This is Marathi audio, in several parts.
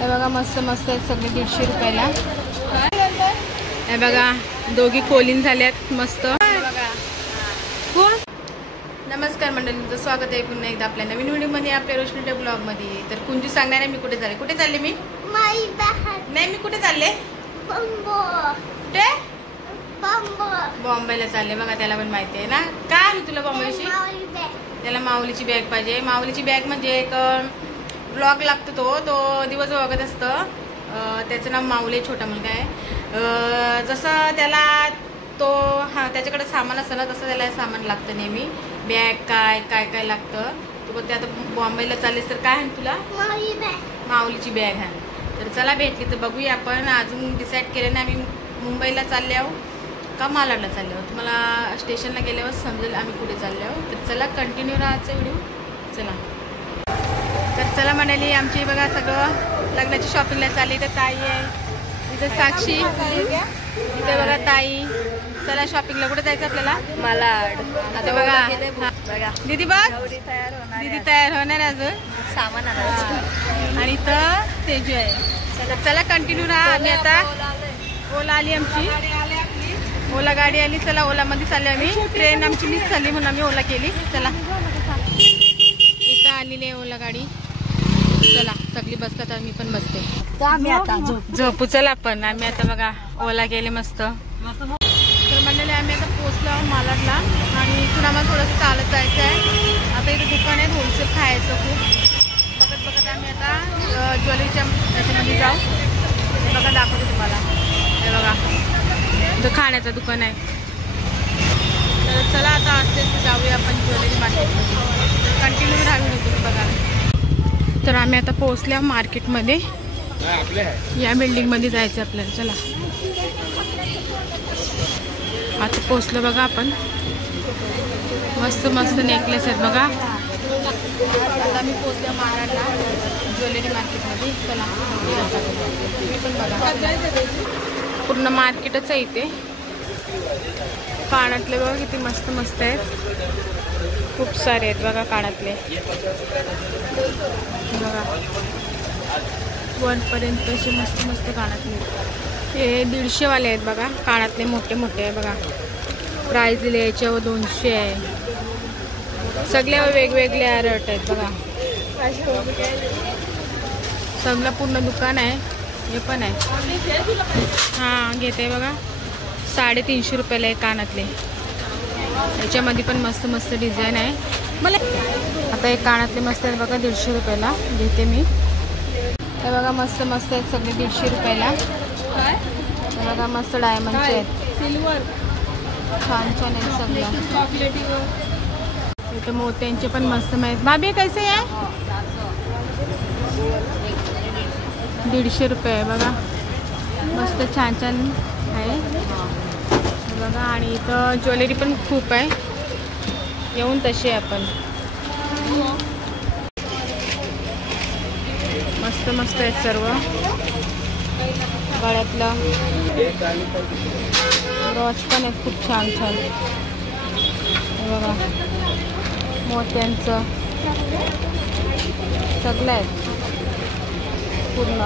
हे बघा मस्त मस्त आहेत सगळे 150 रुपयाला। हे बघा दोघी कोलीन झाल्यात मस्त। कोण? नमस्कार मंडळी, तुमचं स्वागत आहे पुन्हा एकदा आपल्या नवीन व्हिडिओमध्ये, आपल्या रोशनीच्या ब्लॉगमध्ये। तर कुंजू सांगणार आहे मी कुठे चालले। कुठे चालले मी? नाही, मी कुठे चालले? कुठे? बॉम्बेला चालले। बघा त्याला पण माहिती आहे ना। काय आली तुला बॉम्बेची? त्याला माऊलीची बॅग पाहिजे। माऊलीची बॅग म्हणजे एक ब्लॉग लागतो, तो दिवस बघत असतं। त्याचं नाव माऊली, छोटा मुलगा आहे। जसं त्याला त्याच्याकडे सामान असतं ना, तसं त्याला सामान लागतं नेहमी। बॅग काय काय काय लागतं तू बघते। आता बॉम्बेला चाललेस तर काय आहे तुला? माऊलीची बॅग आहे। तर चला भेटली तर बघूया आपण। अजून डिसाईड केलं नाही आम्ही मुंबईला चालले आहो का मालाडला चालले आहोत। तुम्हाला स्टेशनला गेल्यावर समजेल आम्ही कुठे चालले आहोत। तर चला कंटिन्यू राहा आजचा व्हिडिओ। चला तर चला म्हणाली आमची बघा सगळं लग्नाची शॉपिंगला चालली। तर ताई आहे इथं, साक्षी इथे बघा ताई। चला शॉपिंगला कुठे जायचं आपल्याला? मालाड। आता बघा दीदी बघ, दीदी तयार होणार अजून सामान आणि इथं तेजू आहे। चला कंटिन्यू राहा। आम्ही आता ओला आली, आमची ओला गाडी आली। चला ओलामध्ये चालले आम्ही। ट्रेन आमची मिस झाली म्हणून आम्ही ओला केली। चला इथं आलेली आहे ओला गाडी। चला सगळी बसतात, आम्ही पण बसते। तर आम्ही आता झोपू चला पण। आम्ही आता बघा ओला गेले मस्त। तर म्हणलेले आम्ही आता पोहोचलो मालाडला आणि इथून आम्हाला थोडंसं चालत जायचं आहे। आता इथे दुकान आहे होलसेल खायचं खूप। बघत बघत आम्ही आता ज्वेलरीच्या त्याच्यामध्ये जाऊ। हे बघा दाखवते तुम्हाला। हे बघा इथं खाण्याचं दुकान आहे। तर चला आता आस्ते जाऊया आपण ज्वेलरी मार्केटमध्ये। कंटिन्यू राहावी तुम्ही बघा। तर आम्ही आता पोहोचल्या मार्केटमध्ये। या बिल्डिंगमध्ये जायचं आपल्याला। चला आता पोहोचलो बघा आपण। मस्त मस्त नेकलेस आहेत बघा। आता मी पोहोचल्या मालाडला ज्वेलरी मार्केटमध्ये। चला तुम्ही पण बघा, पूर्ण मार्केटच आहे इथे। कानातले बघा किती मस्त मस्त आहेत, खूप सारे आहेत बघा कानातले। बघा वरपर्यंत असे मस्त मस्त कानातले। हे 150 वाले आहेत बघा कानातले, मोठे मोठे आहे बघा। प्राइस दिले याच्यावर 200 आहे। सगळ्या वेगवेगळ्या रेट आहेत बघा। सगळं पूर्ण दुकान आहे। हे पण आहे, हां घेते बघा। 350 रुपयाला आहे कानातले। याच्यामध्ये पण मस्त मस्त डिझाईन आहे मला। आता एक कानातले मस्त आहेत बघा, 150 रुपयाला घेते मी। हे बघा मस्त मस्त आहेत सगळे 150 रुपयाला। हे बघा मस्त डायमंडचे आहेत, सिल्वर छान छान आहेत सगळं। इथं मोत्यांचे पण मस्त आहेत। भाभी कैसे आहे? 150 रुपये आहे बघा। मस्त छान छान आहे बघा। आणि इथं ज्वेलरी पण खूप आहे, येऊन तशी आपण। मस्त मस्त आहेत सर्व। गळ्यातलं वॉच पण आहेत खूप छान छान। बघा मोत्यांचं सगळं आहेत पूर्ण।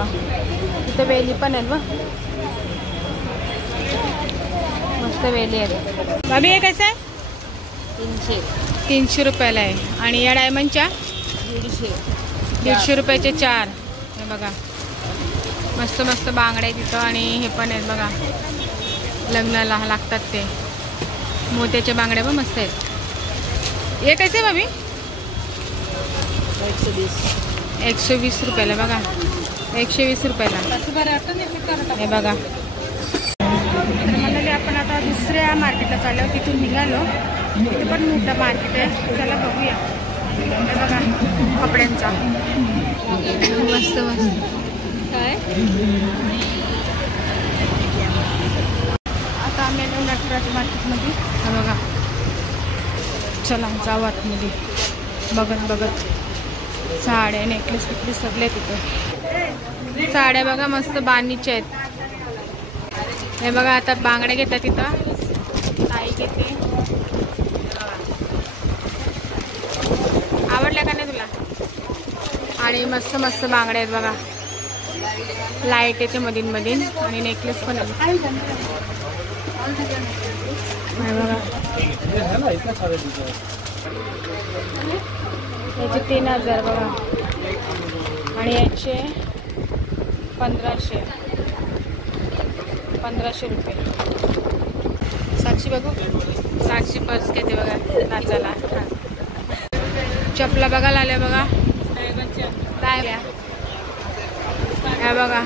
इथं वेली पण आहेत बघ, मस्त वेली आहेत। भाभी हे कसं आहे? 300 रुपयाला आहे। आणि या डायमंडच्या 150 रुपयाचे 4। हे बघा मस्त मस्त बांगड्या आहेत तिथं। आणि हे पण आहेत बघा, लग्नाला लागतात ते मोत्याच्या बांगड्या पण मस्त आहेत। हे कसे भाभी? 120 रुपयाला बघा, 120 रुपयाला। हे बघा म्हणाले आपण आता दुसऱ्या मार्केटला चाललो, तिथून निघालो। तिथे पण मोठं मार्केट आहे, त्याला बघूया। हे बघा कपड्यांचा मस्त मस्त काय। आता आम्ही आलो नटराज मार्केटमध्ये। हे बघा चला जाऊ आतमध्ये। बघत बघत साड्या नेकलेस विकलेस सगळे तिथं। साड्या बघा मस्त बानीच्या आहेत। हे बघा आता बांगड्या घेतात तिथं, ताई घेते। आवडल्या का नाही तुला? आणि मस्त मस्त बांगड्या आहेत बघा। लाईट येते मधीन मधीन आणि नेकलेस पण आहे बघा. याचे 3000 बघा आणि याचे 1500 रुपये. साक्षी बघू, साक्षी पर्स घेते बघा नाचाला. चपला बघायला आल्या बघा काय बघा.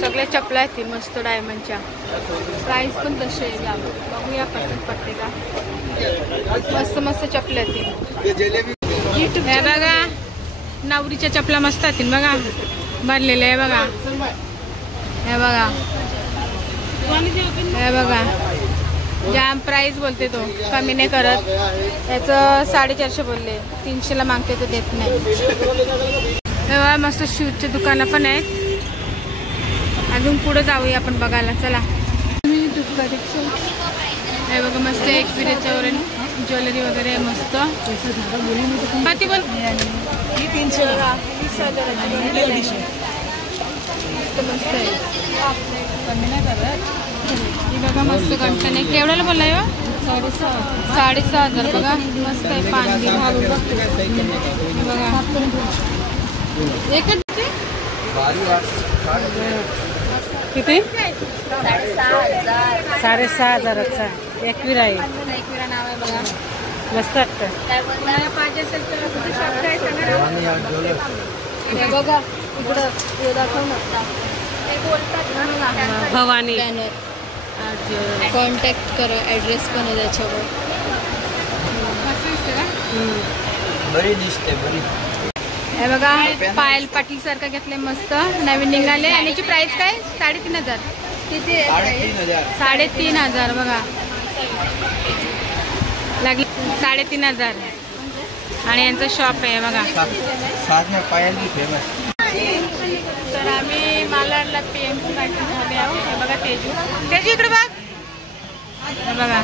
सगळ्या चपला आहेत मस्त डायमंडच्या. प्राइस पण तसे आहे. बघूया पसंत पडते का. मस्त मस्त चपल्या आहेत. हे बघा नवरीच्या चपला मस्त आहेत बघा भरलेले आहे बघा. हे बघा हे बघा जाम प्राइस बोलते तो, कमी नाही करत. याचं 450 बोलले, 300ला मागते तर देत नाही. हे बघा मस्त शूजचे दुकानं पण आहेत. अजून पुढे जाऊया आपण बघायला चला. हे बघा मस्त एकविरेच्यावर ज्वेलरी वगैरे आहे मस्त. किती बोल 300 मस्त आहे. कमी नाही करत. ही बघा मस्त कंटन आहे. केवढ्याला बोललाय 6,500 बघा मस्त आहे. पाणी बघा एकच किती 6,500चा एकविरा आहे. एकविरा नाव आहे बघा मस्त वाटतं. पाहिजे असेल तर बघा इकडं दाखव ना भवानी. कॉन्टॅक्ट करो, ॲड्रेस पण आहे त्याच्यावर. बरी दिसते बरी. हे बघा पायल पाटील सारखं घेतले मस्त नवीन निघाले. आणि याची प्राइस काय 3,500. किती 3,500 बघा लागली 3,500. आणि यांचं शॉप आहे बघा. पायल भी फेमस. तर आम्ही मालाडला PMC मार्केटमध्ये आहोत. हे बघा तेजू इकडे बघ. हे बघा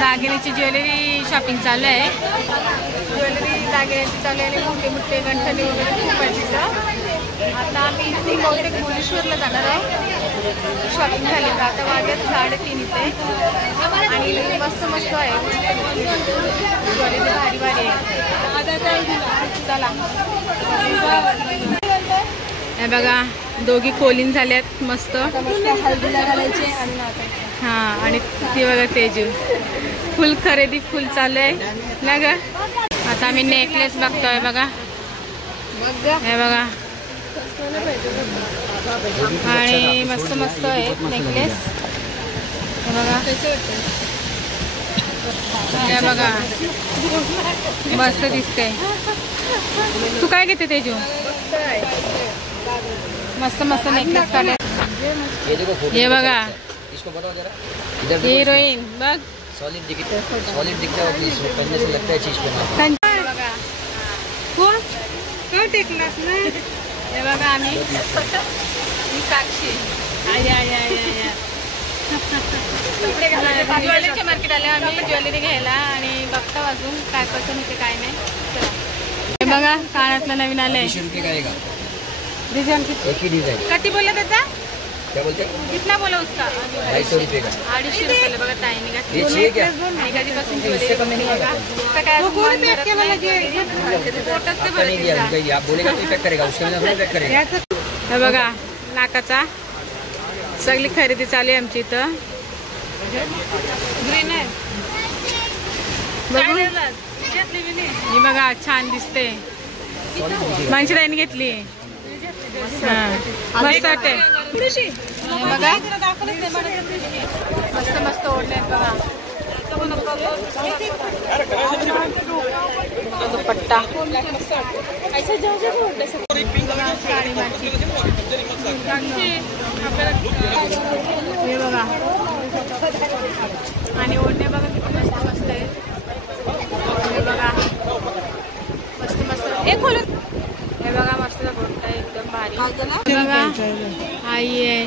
दागिन्याची ज्वेलरी शॉपिंग चालू आहे. ज्वेलरी दागिन्याची चालू आहे आणि मोठे मोठे गंठणी वगैरे खूप आहे तिथं. आता आम्ही इथे बहुतेक भुवनेश्वरला जाणार आहोत. शॉपिंग झाली तर आता वाजत 3:30 इथे. आणि मस्त मस्त आहे ज्वेलरी भारी भारी आहे. चला हे बघा दोघी कोलीन झाल्यात मस्त. हळदीला घालायचे आणि नाचायचे. हां आणि ती बघा तेजू फुल खरेदी फुल चालू आहे ना ग. आता आम्ही नेकलेस बघतोय बघा. हे बघा आणि मस्त मस्त आहेत नेकलेस. हे बघा हे बघा मस्त दिसते. तू काय घेते तेजू. मस्त मस्त नेकलेस काढले. हे बघा हिरोईन बघ. सॉलिड दिखता है प्लीज. पहनने से लगता है चीज पे बघा कोण टेकलास ना. हे बघा आम्ही साक्षी ज्वेलरीच्या मार्केट आले आम्ही ज्वेलरी घ्यायला. आणि बघता अजून काय पसंत होते काय नाही. चला हे बघा कानातलं नवीन आलंय. डिझाइन किती बोलला त्याचा. क्या बोलते हैं? कितना बोला उसका 250 रुपये का. 250 रुपये बघा टाइमिंग. ये चाहिए क्या? कधीपासून इससे कम नहीं होगा. आप बोलेगा तो पैक करेगा. उसके बिना पैक करेगा. हे बघा नाकाचा सगळी खरेदी चालू आहे आमची इथं. ग्रीन आहे ही बघा छान दिसते. मानशीताईने घेतली मस्त वाटते. बघा मस्त मस्त ओढले आहेत बघा. दुपट्टा हे बघा आणि ओढणे बघा किती मस्त मस्त आहेत. हे बघा मस्त मस्त हे खोलून. हे बघा मस्त बोलत आहे एकदम भारी. बघा आई आहे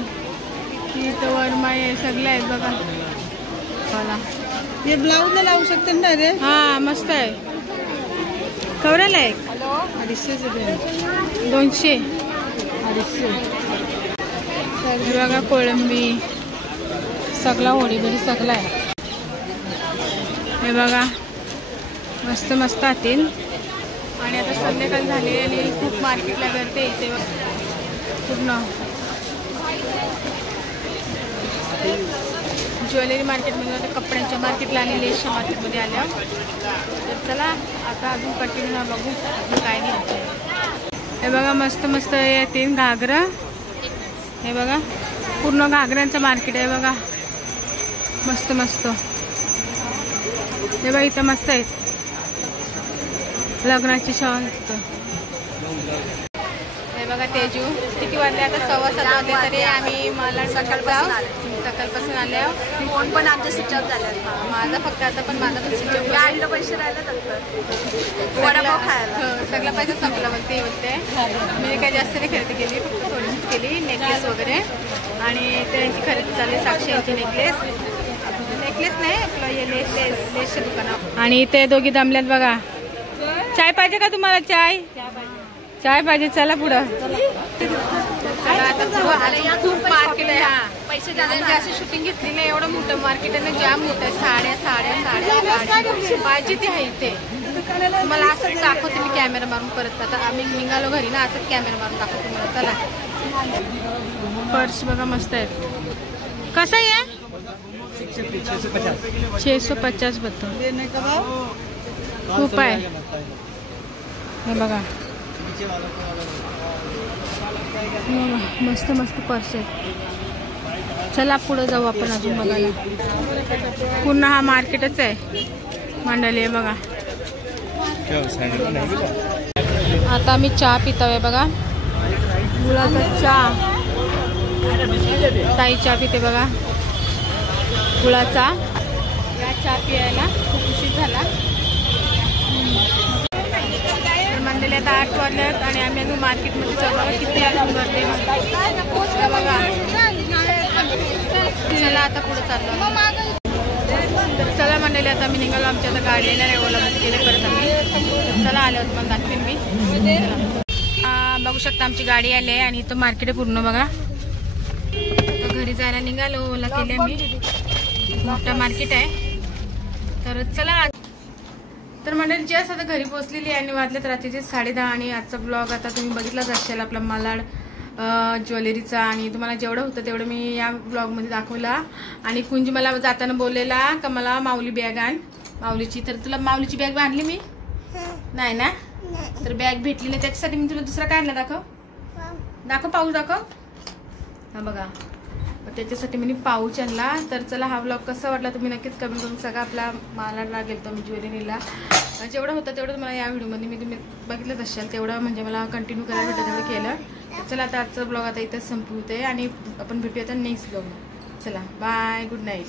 इथं वरमा आहे सगळे आहेत बघा. हे ब्लाऊजला लावू शकते ना रे. हा मस्त आहे. कवराला एक हॅलो 250 200. 250. हे बघा कोळंबी सगळा होडी बरी सगळा आहे. हे बघा मस्त मस्त आतील. आणि आता संध्याकाळ झाले आणि खूप मार्केटला गर्दी इथे पूर्ण ज्वेलरी मार्केटमध्ये आता कपड्यांच्या मार्केटला आणि लेसच्या मार्केटमध्ये आल्या. तर चला आता अजून कंटिन्यू बघू अजून काय नाही. हे बघा मस्त मस्त येतील घागरं. हे बघा पूर्ण घागऱ्यांचं मार्केट आहे बघा मस्त मस्त. हे बघा इथं मस्त आहेत लग्नाची शॉल. हे बघा तेजू किती वाजले आता 7:15 वाजले तरी आम्ही मला सकाळपासून आले. फोन पण आमच्या स्विच ऑफ झाले. माझा फक्त आता पण माझा पण स्विच ऑफ. गाडीला पैसे राहिले फक्त वडापाव खायला. सगळा पैसा संपला मग ते होते. मी काही जास्त नाही खरेदी केली फक्त थोडीशीच केली नेकलेस वगैरे. आणि त्यांची खरेदी चालली साक्षी यांची नेकलेस नाही आपलं हे लेसच्या दुकानावर. आणि ते दोघी दमल्यात बघा. चाय पाहिजे का तुम्हाला? चाय पाहिजे. चला पुढं. खूप मार्केट आहे. हा पैसे जास्त शूटिंग घेतली नाही. एवढं मोठं मार्केट आहे ना जाम मोठं आहे. साड्या पाहिजे ते आहे इथे. मला असंच दाखवते मी कॅमेरा मारून परत. आता आम्ही निघालो घरी ना असंच कॅमेरा मारून दाखवते मला. चला पर्स बघा मस्त आहे. कसं आहे? 650 बद्दल खूप आहे. हे बघा मस्त मस्त पर्स आहेत. चला पुढे जाऊ आपण अजून बघायला. पूर्ण हा मार्केटच आहे मंडळी. आहे बघा आता आम्ही चहा पितोय बघा. गुळाचा चहा. ताई चहा पिते बघा गुळाचा. या चहा पियायला खूप उशीर झाला. मंडळी आता 8 वाजल्यात आणि आम्ही अजून मार्केटमध्ये बघा किती अजून गर्दी बघा. चला आता पुढे चाललो. चला मंडळी आता आम्ही निघालो. आमच्या आता गाडी येणार आहे. ओलामध्ये गेले परत आम्ही. चला आले होते मग दाखवेन मी. बघू शकता आमची गाडी आली आहे आणि इथं मार्केट आहे पूर्ण बघा. घरी जायला निघालो. ओला केले मी. मोठा मार्केट आहे. तर चला. तर मंडळी जस्ट आता घरी पोहोचलेली आहे आणि वाजलेत रात्रीचे 10:30. आणि आजचा ब्लॉग आता तुम्ही बघितलाच असेल आपला मालाड ज्वेलरीचा. आणि तुम्हाला जेवढं होतं तेवढं मी या ब्लॉगमध्ये दाखवला. आणि कुंज मला जाताना बोललेला का मला माऊली बॅग आण माऊलीची. तर तुला माऊलीची बॅग आणली मी नाही ना. तर बॅग भेटली नाही त्याच्यासाठी मी तुला दुसरा काय आणला दाखव पाऊच दाखव. हा बघा त्याच्यासाठी मी पाऊच आणला. तर चला हा ब्लॉग कसा वाटला तुम्ही नक्कीच कमेंट करून सांगा. आपला मालाडला गेलतो मी ज्वेलरीला. जेवढं होतं तेवढं मला या व्हिडिओमध्ये मी तुम्ही बघितलंच असेल. तेवढं म्हणजे मला कंटिन्यू करायला भेटतं तेवढं केलं. चला आता आजचा ब्लॉग आता इथंच संपवते आणि आपण भेटूया आता नेक्स्ट ब्लॉग. चला बाय गुड नाईट.